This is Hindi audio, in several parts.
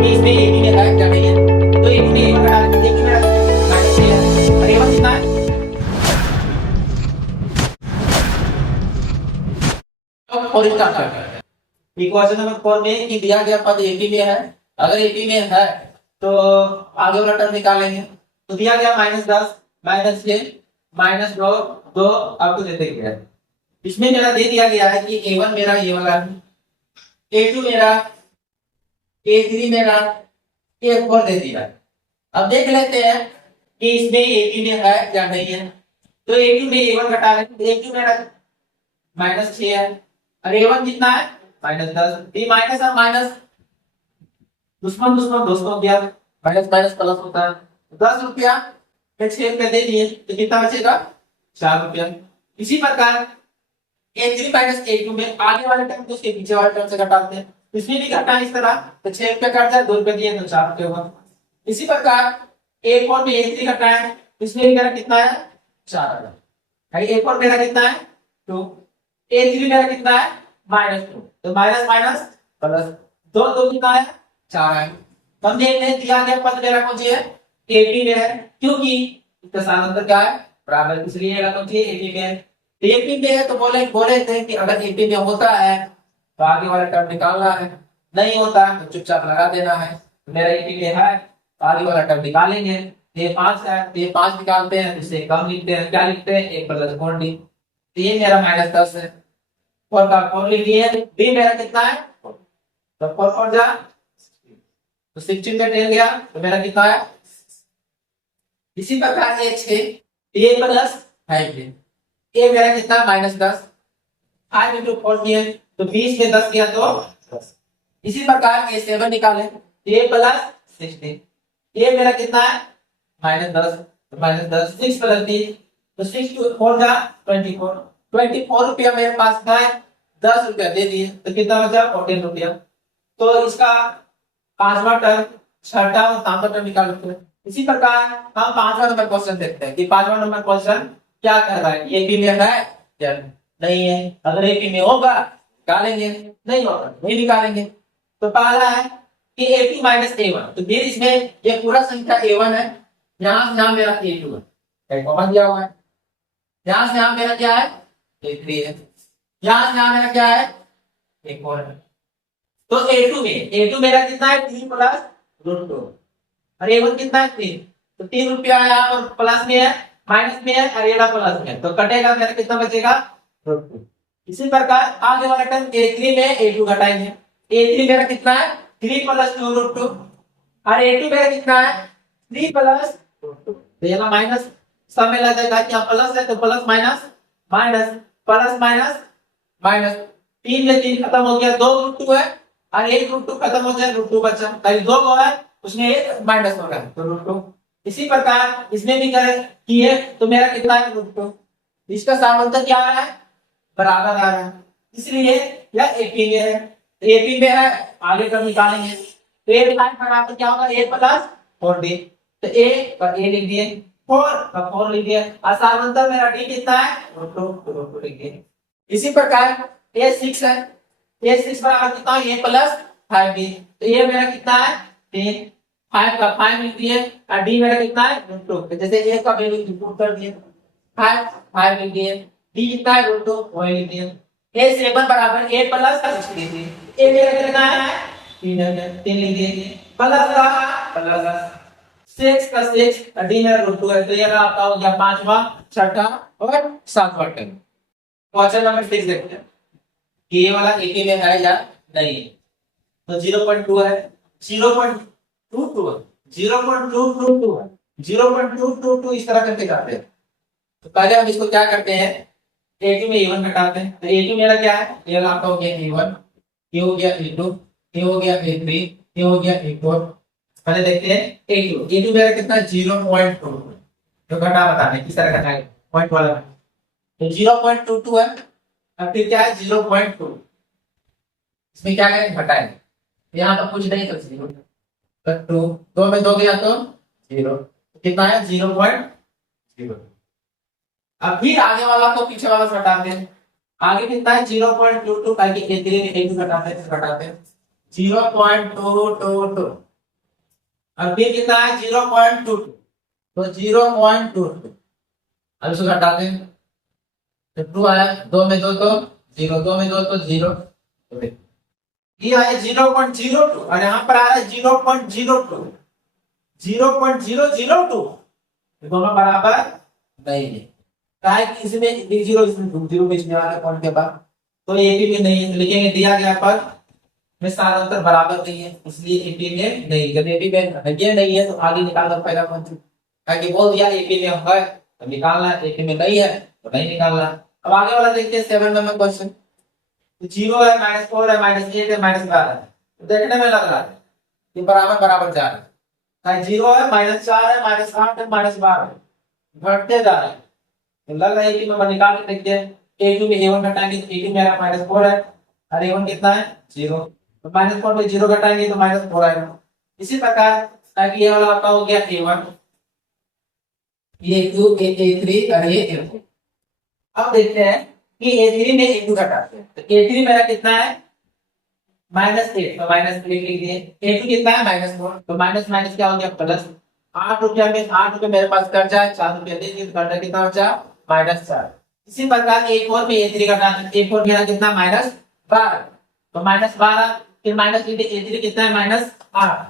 कि इसमें ए बी में है क्या नहीं है। तो ए बी में ए वन घटा देंगे, ए बी में माइनस थ्री है और ए वन कितना है, और इसका आंसर करते हैं। इक्वेशन नंबर 4 में कि दिया गया पद ए बी में है, अगर ए बी में है तो आगे वाला टर्म निकालेंगे। तो दिया गया -10 -6 -2 2 आपको दे दिया गया है। इसमें मेरा दे दिया गया है कि a1 मेरा ये वाला है, a2 मेरा, a3 मेरा, a4 दे दिया है। अब देख लेते हैं कि इसमें a2 में है या नहीं है। तो a2 में a1 घटा लेंगे, a2 मेरा -6 है और a1 कितना है -10। ये माइनस और माइनस दुश्मन दुश्मन दोस्तों हो गया, माइनस माइनस प्लस होता है। 10 रुपया 6 रुपया दे दिए तो कितना बचेगा 4 रुपया। इसी प्रकार a3 माइनस a2 में आगे वाले टर्म को उसके पीछे वाले टर्म से घटाते हैं, इसमें भी घटना इस तरह, तो 6 रुपया कट जाए 2 रुपया दिए तो 4 रुपया होगा। इसी प्रकार a4 में a3 घटाना है, इसमें भी मेरा कितना है 4 आ गया। a4 मेरा कितना है 2, a3 मेरा कितना है -2, तो माइनस माइनस प्लस 2 2 कितना है 4 है। हम देख रहे हैं दिया गया पद मेरा कौन सी है a3 में है, क्योंकि इसका समानांतर क्या है बराबर, इसलिए मेरा कौन सी है a3 में है। तो a3 में है तो बोले थे कि अगर a3 में होता है तो आगे वाला टर्म निकालना है, नहीं होता तो चुपचाप लगा देना है। तो मेरा a3 में है तो आगे वाला टर्म निकालेंगे। ये 5 है तो ये 5 निकालते हैं, इससे कम लिखते हैं, क्या लिखते हैं a + 4d। तो ये मेरा -10 है, 4 का 4 लिख दिए। b मेरा कितना है तो 4 4 जा तो 16 में 10 गया तो मेरा कितना है। इसी प्रकार ये 6 a + 5 है, a मेरा कितना -10, 5 into 4 दिए तो 20 में 10 गया तो 10। इसी प्रकार ये 7 निकाले a + 16, a मेरा कितना है -10 तो -10, 6 + 3 तो 6 to 4 जा 24, 24 रुपया मेरे पास था, 10 रुपया दे दिए तो कितना बचा 14 रुपया। तो इसका पांचवा टर्म, छठा और सातवां टर्म निकाल सकते हैं। इसी प्रकार हम पांचवा नंबर क्वेश्चन देखते हैं कि पांचवा नंबर क्वेश्चन क्या कर रहा है, एपी में है या नहीं है। अगर एपी में होगा निकालेंगे, नहीं होगा नहीं निकालेंगे। तो पहला है कि a2 - a1, तो फिर इसमें ये पूरा संख्या a1 है, यहां से यहां मेरा a2 है, कॉमन दिया हुआ है, यहां से यहां मेरा क्या है a3 है, यहां से यहां मेरा क्या है a4 है। तो a2 मेरा कितना है 3 + √2 और a1 कितना है 3, तो 3 रुपया यहाँ पर प्लस में है, माइनस में है और ये प्लस में है, तो कटेगा मेरा कितना बचेगा √2। इसी प्रकार आगे वाला टर्म a3 में a2 घटाएंगे, a3 मेरा कितना है 3 + 2 √2 और a2 मेरा कितना है 3 + √2, तो ये ना माइनस सब में लग जाएगा कि प्लस है तो plus minus minus plus minus minus, 3 में 3 खत्म हो गया, 2 √2 है और 1 √2 खत्म हो जाए, √2 बचा, कहीं 2 को है उसमें 1 माइनस हो रहा है तो √2। इसी प्रकार इसमें भी करें कि है तो मेरा कितना है √2, इसका समांतर क्या आ रहा है बराबर आ रहा है, इसलिए यह एपी में है। तो एपी में है आगे कर निकालेंगे तो ए लाइन बराबर क्या होगा a + 4d, तो a पर a लिख दिए, 4 पर 4 लिख दिए और समांतर मेरा d कितना है √2 लिख दिए। इसी प्रकार a6 है, a6 बराबर कितना है a + 5d, तो ये मेरा कितना है 3, 5 का 5 लिख दिए और d मेरा कितना है √2, तो जैसे a का वैल्यू इंक्लूड कर दिए 5 लिख दिए, d कितना है √2 वही लिख दिए। a7 बराबर a + 6 लिख दिए, a मेरा कितना है 3 लिख दिए प्लस का प्लस 6 का 6 और d मेरा √2 है, तो ये आपका हो गया पांचवा, छठा और सातवां टर्म। क्वेश्चन नंबर 6 देखते हैं कि ये वाला एपी में है या नहीं है। तो 0.2 है, 0.22 है, 0.222 है, 0.222 इस तरह करके जाते हैं। तो पहले हम इसको क्या करते हैं a2 में a1 घटाते हैं, तो a2 मेरा क्या है ये आपका हो गया a1, ये हो गया a2, ये हो गया a3, ये हो गया a4। पहले देखते हैं a2 मेरा कितना 0.2, तो घटा बताने किस तरह घटाएंगे पॉइंट वाला, तो 0.22 है और फिर क्या है 0.2, इसमें क्या करेंगे घटाएंगे, यहाँ पर कुछ नहीं तो 0, तो 2 में 2 गया तो 0, कितना है 0.0। अब फिर आगे वाला को पीछे वाला से हटाते हैं, आगे कितना है 0.22, ताकि a3 में a2 घटाते हैं 0.222, और बी कितना है 0.22, तो 0.22 अब इसको घटाते हैं तो 2 आया, 2 में 2 तो 0, 2 में 2 तो 0, ये आया 0.02 और यहाँ पर आ रहा है 0.02, 0.002, दोनों बराबर नहीं है। क्या कि इसमें जीरो जीरो बीच में वाले पॉइंट के बाद, तो एपी में नहीं है, लिखेंगे दिया गया पद में स्थानांतर बराबर नहीं है, इसलिए एपी में नहीं। जब एपी में ये नहीं है तो आगे निकालना पहला पॉइंट, ताकि बोल दिया एपी में है तो निकालना, एपी में नहीं है तो नहीं निकालना। अब आगे वाला देखते हैं 7 नंबर क्वेश्चन। 0 है, -4 है, -8 है, -12 है, तो देखने में लग रहा है कि बराबर बराबर जा रहा है। 0 है, -4 है, -8 है, -12 है, घटते जा रहा है, तो लग रहा है कि मैं निकाल के देखते हैं। a2 में a1 घटाएंगे तो a2 मेरा -4 है और a1 कितना है 0, तो -4 में 0 घटाएंगे तो -4 आएगा। इसी प्रकार ताकि ये वाला आपका हो गया a1, ये a2, a3 और ये a4। अब देखते हैं कि a3 में a2 घटाते हैं तो a3 मेरा कितना है -8, तो -8 लिख दिए। a2 कितना है -4, तो माइनस माइनस क्या हो गया प्लस। 8 रुपया में 8 रुपये मेरे पास कर्जा है, 4 रुपया दे दिए तो कर्जा कितना बचा -4। इसी प्रकार a4 में a3 घटाना, a4 मेरा कितना -12, तो -12 फिर माइनस a3 कितना है -8,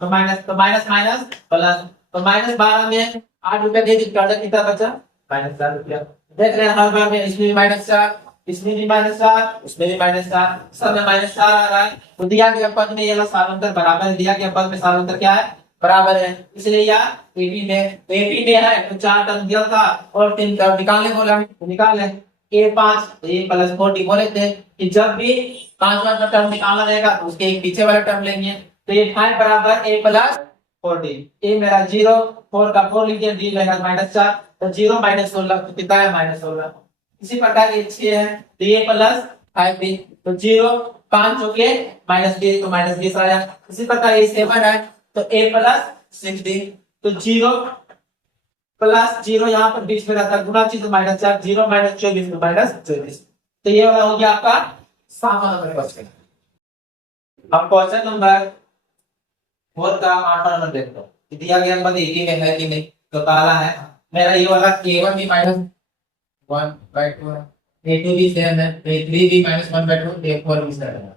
तो माइनस माइनस प्लस, तो -12 में 8 रुपया दे दिए कर्जा कितना बचा -4 रुपया। देख रहे हैं हर बार में इसमें भी -4, इसमें भी -4, उसमें भी -4, सब में -4 आ रहा है। तो दिया गया पद में ये सालांतर बराबर है, दिया गया पद में सालांतर क्या है बराबर है, इसलिए यह एपी में, तो एपी में है तो 4 टर्म दिया था और 3 टर्म निकालने बोला तो निकाल ले। a5 तो a + 40 बोले थे कि जब भी 5वां टर्म निकालना रहेगा तो उसके एक पीछे वाला टर्म लेंगे, तो a5 बराबर a + 40, a मेरा 0, 4 का 4 लिख दिया, d मेरा -4, तो 0 -16 तो कितना है -16। इसी प्रकार ये 6 है तो a + 5b, तो 0 5 हो के -20 तो -20 आया। इसी प्रकार ये 7 है तो a + 16, तो 0 + 0 यहाँ पर बीच में रहता है गुणा चिन्ह, तो -4, 0 -24 तो -24, तो ये वाला हो गया आपका 7वां नंबर क्वेश्चन। अब क्वेश्चन नंबर 4 का 8वां नंबर देखते हो, दिया गया पद एक ही में है कि नहीं, तो काला है मेरा ये वाला a1 भी -1/2 है, a2 भी सेम है, a3 भी -1/2, a4 भी सेम है।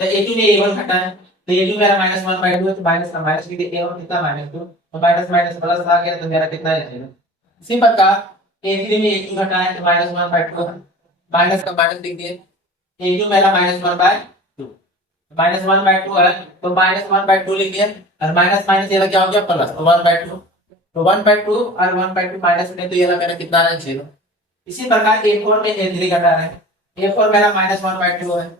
तो a2 में a1 घटा है तो a2 मेरा -1/2 है, तो माइनस का माइनस लिख दिया, a1 कितना -2, तो माइनस माइनस प्लस आ गया तो मेरा कितना है 0। इसी प्रकार a3 में a2 घटा है तो -1/2 है, माइनस का माइनस लिख दिए, a2 मेरा -1/2, -1/2 है तो -1/2 लिख दिया, और माइनस माइनस ये क्या हो गया प्लस, तो 1/2, तो 1/2 और 1/2 माइनस में, तो ये मेरा कितना है 0। इसी प्रकार a4 में a3 घटा है, a4 मेरा -1/2 है,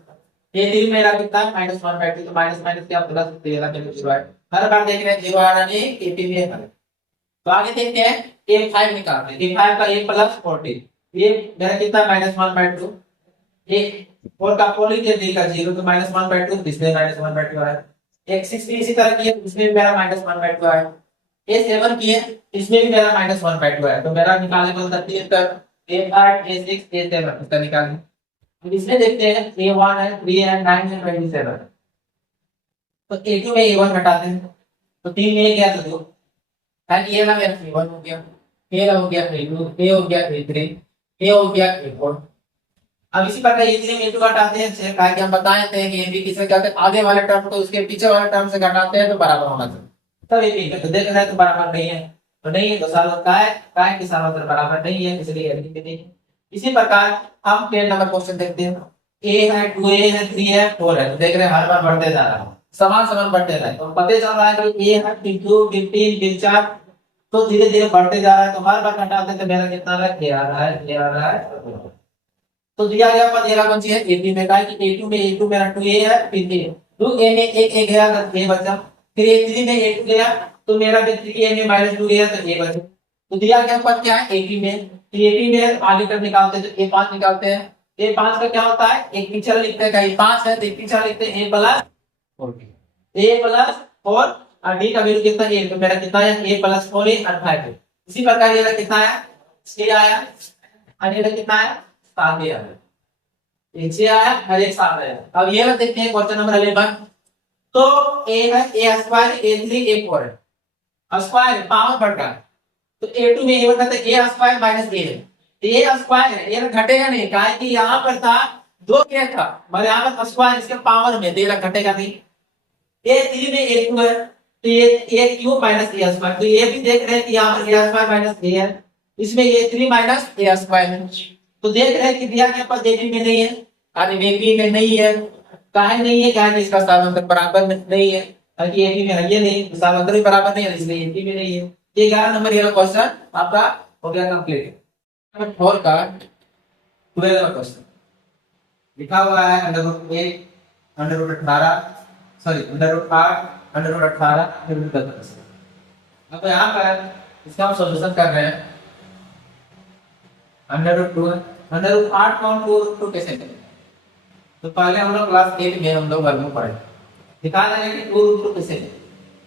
a3 मेरा कितना है -1/2, तो माइनस माइनस क्या प्लस, तो ये मेरा 0 है। हर बार देख रहे हैं 0 आ रहा है एपी में है। तो आगे देखते हैं a5 निकालते हैं, a5 का a + 40, ये मेरा कितना -1/2, ये 4 का 4 लिख दिया, d का 0 तो -1/2, इसमें -1/2 आया। एक 6 भी इसी तरह की है, इसमें भी मेरा -1/2 आया। a7 की है, इसमें भी मेरा -1/2 आया, तो मेरा निकालने को 30 तक a8 a6 a7 इसका निकालना। अब इसमें देखते हैं a1 है, 3 है, 9 है, 27, तो a2 में a1 घटाते हैं तो 3 में गया तो 2, एंड ये ना मेरा a1 हो गया, a हो गया a2, a हो गया a3, a हो गया a4। अब इसी प्रकार a3 में a2 घटाते हैं, जैसे कि हम बताए थे कि ये किससे क्या आगे वाले टर्म को उसके पीछे वाले टर्म से घटाते हैं तो बराबर होना चाहिए, तब ये ठीक है। तो देख रहे हैं तो बराबर नहीं है, तो नहीं है तो सालों का है कि सालों बराबर नहीं है, इसलिए नहीं। इसी प्रकार हम 10 नंबर क्वेश्चन देखते हैं, a है, 2a है, 3 है, 4 है, तो देख रहे हैं हर बार बढ़ते जा रहा है, समान समान बढ़ते जा रहा है, तो पता चल रहा है कि a है 2 15 4, तो धीरे धीरे बढ़ते जा रहा है, तो हर बार घटाते हैं तो मेरा कितना आ रहा है, ये आ रहा है। तो दिया गया पद ये कौन सी है a3 में, का कि a2 में a2 मेरा 2a है, फिर a 2a में एक गया तो a बचा, फिर a3 में a2 गया तो मेरा फिर 3a में -2 गया तो a बचा। तो दिया गया पद क्या है a3 में, तो a3 में आगे कर निकालते हैं तो a5 निकालते हैं, a5 का क्या होता है एक पीछे लिखते हैं, कहीं 5 है तो एक पीछे लिखते हैं a + 4 और d का वैल्यू कितना है, तो मेरा कितना है a + 4 और 5। इसी प्रकार ये कितना है 6 आया और ये कितना है 7 आया, 6 आया और 1 7 आया। अब ये देखते हैं क्वेश्चन नंबर 11। तो ए है ए स्क्वायर A3 A4 है स्क्वायर पावर बढ़ रहा है तो A2 में A1 का ए स्क्वायर माइनस ए है ए स्क्वायर है ये घटेगा नहीं काहे कि यहाँ पर था दो क्या था मगर यहाँ पर स्क्वायर इसके पावर में देगा घटेगा नहीं A3 में A2 है तो ये क्यूब माइनस ए स्क्वायर तो ये भी देख रहे हैं कि यहाँ पर ए स्क्वायर माइनस ए है इसमें A3 माइनस ए स्क्वायर है तो देख रहे हैं कि दिया गया पद AB में नहीं है अरे AB में नहीं है काहे नहीं है काहे इसका स्थानांतर बराबर नहीं है ताकि AB में है ये नहीं स्थानांतर भी बराबर नहीं है इसलिए AB में नहीं है ये 11 नंबर ये क्वेश्चन आपका हो गया कंप्लीट नंबर 4 का 12वां क्वेश्चन लिखा हुआ है √8 √18 सॉरी √8 √18 √10 अब यहाँ पर इसका हम सॉल्यूशन कर रहे हैं √2 √8 को 2 कैसे करें तो पहले हम लोग क्लास 8 में हम लोग वर्गमूल पढ़े दिखा रहे हैं कि 2√2 कैसे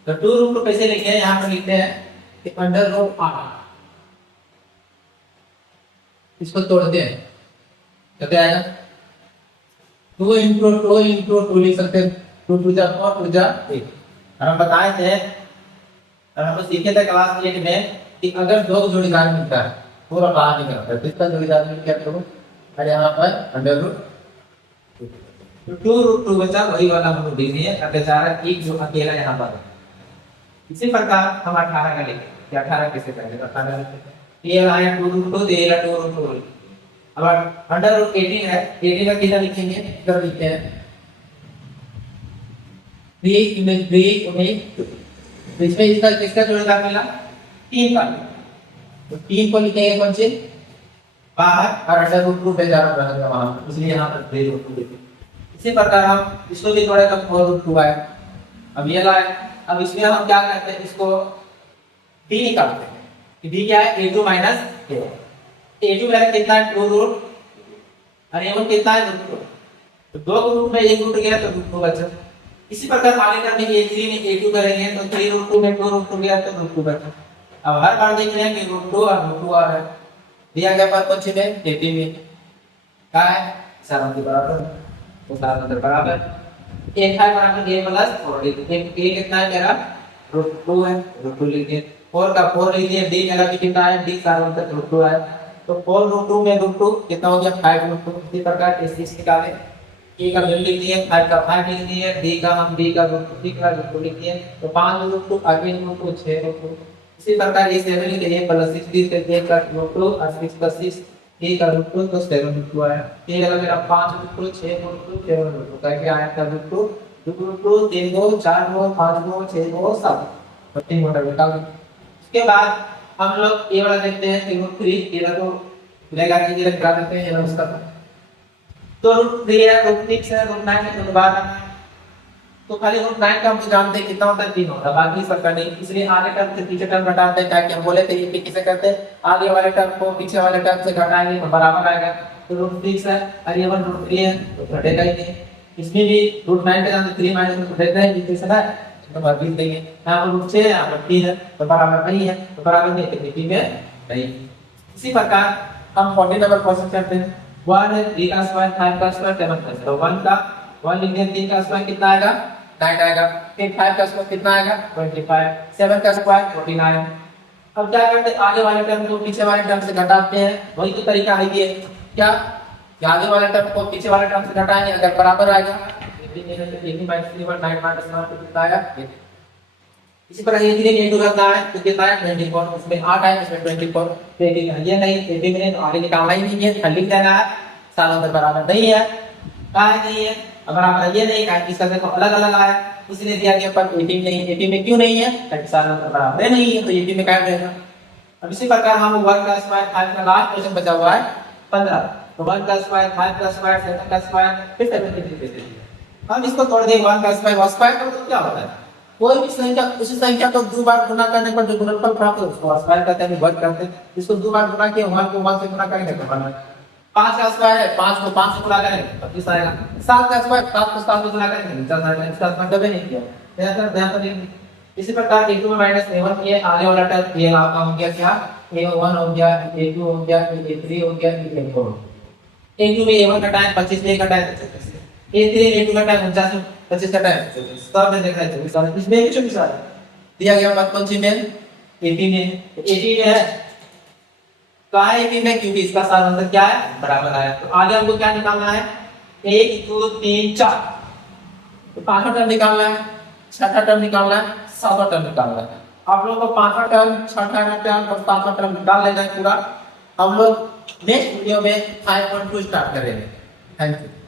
तो 2√2 कैसे लिखते हैं यहाँ पर लिखते हैं कि √8 इसको तोड़ते हैं कहते आएगा 2 into 2 into 2 लिख सकते हैं 2 2 जा 4 2 जा 8 हम बताए थे और हम सीखे थे क्लास 8 में कि अगर दो जोड़ीदार मिलता है पूरा बाहर निकलता है तो इसका जोड़ीदार मिल क्या करो और यहाँ पर √2 बचा वही वाला हम लिख दिए अब बेचारा एक जो अकेला यहाँ पर इसी प्रकार हम 18 का लिखेंगे कि 18 कैसे करेंगे 18 ये आया 2√2 तो ये 2√2 अब √18 है 18 का कितना लिखेंगे इधर लिखते हैं 3 तो इसमें इसका किसका जोड़ीदार मिला 3 का तो 3 को लिखेंगे कौन से बाहर और √2 पे जा रहा है वहां इसलिए यहाँ पर 3√2 लिखेंगे इसी प्रकार हम इसको भी थोड़ा कम 4√2 आए अब ये लाए अब इसमें हम क्या करते हैं इसको d निकालते हैं कि d क्या है a2 माइनस a2 वैल्यू कितना है 2 रूट और a1 कितना है √2 तो 2 रूट में 1 रूट गया तो √2 बचा इसी प्रकार आगे करने के a3 में a2 करेंगे तो 3√2 में 2 √2 गया तो √2 बचा अब हर बार देख रहे हैं कि √2 और √2 आ रहा है दिया गया पर कौन सी में 18 में क्या है सारा के बराबर तो सारा अंतर बराबर एक है बराबर a प्लस 4 एक a कितना है मेरा √2 है √2 लिखिए 4 का 4 लीजिए d मेरा भी कितना है d सारा अंतर √2 है तो 4√2 में √2 कितना हो गया 5√2 इसी प्रकार इस निकालें a का वैल्यू लिख दिए 5 का 5 लिख दिए d का हम d का √2 लिख दिए तो 5√2 आगे √2 6√2 इसी प्रकार ये 7 लिख दिए प्लस 6 d से a का √2 और 6 प्लस 6 a का √2 तो 7√2 आया ये लगा मेरा 5√2 6√2 7√2 करके आया था √2 2 3 2 4 2 5 2 6 2 7 तो 3 मोटर निकाल उसके बाद हम लोग ये वाला देखते हैं कि √3 ये तो लेगा कि ये लगा देते हैं ये उसका तो √3 है √3 से √9 के तो बाद तो खाली √9 का हम जानते हैं कितना होता है 3 होता है बाकी सबका नहीं इसलिए आगे टर्म से पीछे टर्म घटाते हैं ताकि हम बोले थे ये किसे करते हैं आगे वाले टर्म को पीछे वाले टर्म से घटाएंगे तो बराबर आएगा तो √3 है और ये 1√3 है तो घटेगा ही नहीं इसमें भी √9 के जानते 3 माइनस में घटेगा ही जिससे ना तो बात लिख देंगे यहां पर √6 है यहां पर 3 है तो बराबर नहीं है तो बराबर नहीं है तो में नहीं इसी प्रकार हम 40 नंबर क्वेश्चन करते हैं 1 है 3 का स्क्वायर 5 का स्क्वायर 7 का तो 1 का 1 लिख दें 3 का स्क्वायर कितना आएगा 9 आएगा फिर 5 का स्क्वायर कितना आएगा 25 7 का स्क्वायर 49 अब क्या करते हैं आगे वाले टर्म को पीछे वाले टर्म से घटाते हैं वही तो तरीका है ये क्या आगे वाले टर्म को पीछे वाले टर्म से घटाएंगे अगर बराबर आएगा इसी तरह ये 3 into करना है तो कितना है 24 उसमें 8 है इसमें 24 तो ये नहीं 80 में तो आगे निकालना ही नहीं है खाली लिख देना है साल अंतर बराबर नहीं है काहे नहीं है अगर आप ये नहीं काहे इसका देखो अलग अलग आया इसलिए दिया गया पर 80 नहीं 80 में क्यों नहीं है ताकि साल अंतर बराबर नहीं है तो 80 में काट देगा अब इसी प्रकार हम 1 का स्क्वायर 5 का लास्ट क्वेश्चन बचा हुआ है 15 तो 1 का स्क्वायर 5 का स्क्वायर 7 का स्क्वायर फिर 73 कैसे दिया हम इसको तोड़ दें 1 का स्क्वायर करो तो क्या होता है कोई भी संख्या उसी संख्या को दो बार गुना करने पर जो गुणनफल प्राप्त होता है उसको स्क्वायर कहते हैं वर्ग करते हैं इसको दो बार गुना किया 1 को 1 से गुना करेंगे तो बना 5 का स्क्वायर है 5 को 5 से गुना करेंगे 25 आएगा 7 का स्क्वायर 7 को 7 से गुना करेंगे 50 आएगा इसका मतलब नहीं किया ध्यान तो नहीं इसी प्रकार a2 में -a1 ये आगे वाला टर्म ये आपका हो गया क्या a1 हो गया a2 हो गया a3 हो गया a4 a2 में a1 का टाइम 25 में घटाए a3 a2 का टाइम 49 25 का टाइम सब में देखा है 24 इसमें 24 आ रहा है दिया गया बात कौन सी में एपी में एपी में है कहा है एपी में क्योंकि इसका सारा अंतर क्या है बराबर आया तो आगे हमको क्या निकालना है 1 2 3 4 तो पांचवा टर्म निकालना है छठा टर्म निकालना है सातवां टर्म निकालना है आप लोगों को पांचवा टर्म छठा टर्म और सातवां टर्म निकाल लेना है पूरा हम लोग नेक्स्ट वीडियो में 5.2 स्टार्ट करेंगे थैंक यू